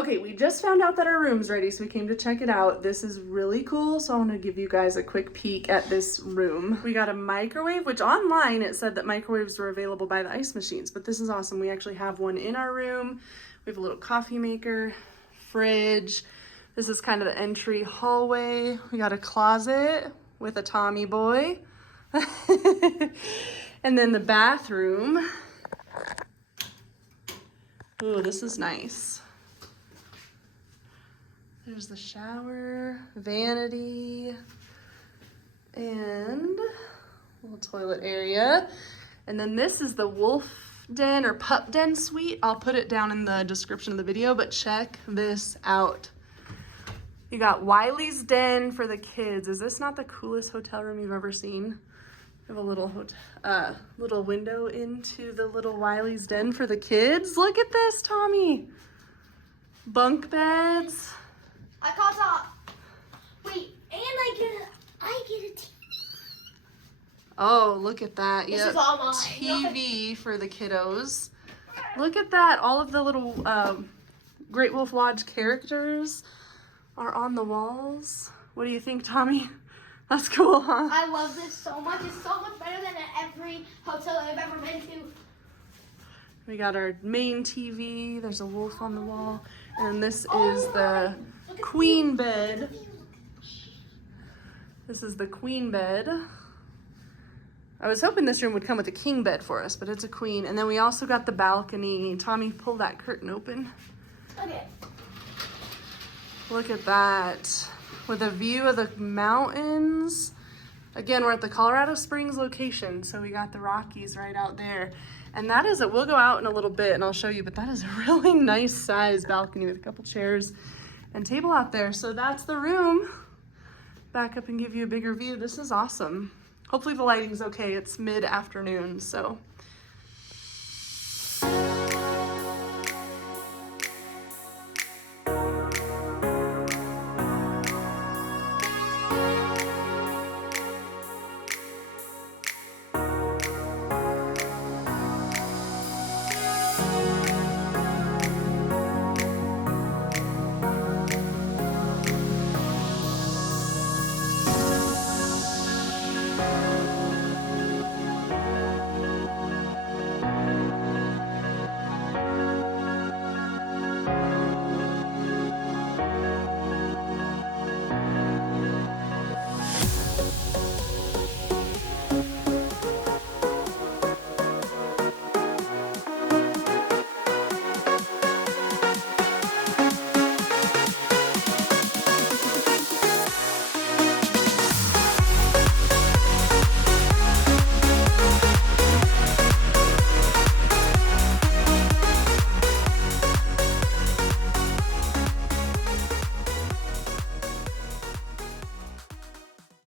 Okay, we just found out that our room's ready, so we came to check it out. This is really cool, so I want to give you guys a quick peek at this room. We got a microwave, which online it said that microwaves were available by the ice machines, but this is awesome. We actually have one in our room. We have a little coffee maker, fridge. This is kind of the entry hallway. We got a closet with a Tommy boy. And then the bathroom. Ooh, this is nice. There's the shower, vanity, and a little toilet area. And then this is the Wolf Den or Pup Den Suite. I'll put it down in the description of the video, but check this out. You got Wiley's Den for the kids. Is this not the coolest hotel room you've ever seen? We have a little window into the little Wiley's Den for the kids. Look at this, Tommy. Bunk beds. I caught up. Wait, and I get a TV. Oh, look at that. This is all mine. TV for the kiddos. Look at that. All of the little Great Wolf Lodge characters are on the walls. What do you think, Tommy? That's cool, huh? I love this so much. It's so much better than every hotel I've ever been to. We got our main TV. There's a wolf on the wall. And this is the queen bed. This is the queen bed. I was hoping this room would come with a king bed for us, but it's a queen. And then we also got the balcony. Tommy, pull that curtain open. Okay. Look at that. With a view of the mountains. Again, we're at the Colorado Springs location, so we got the Rockies right out there. And that is it. We'll go out in a little bit and I'll show you, but that is a really nice size balcony with a couple chairs and table out there. So that's the room. Back up and give you a bigger view. This is awesome. Hopefully the lighting's okay. It's mid-afternoon, so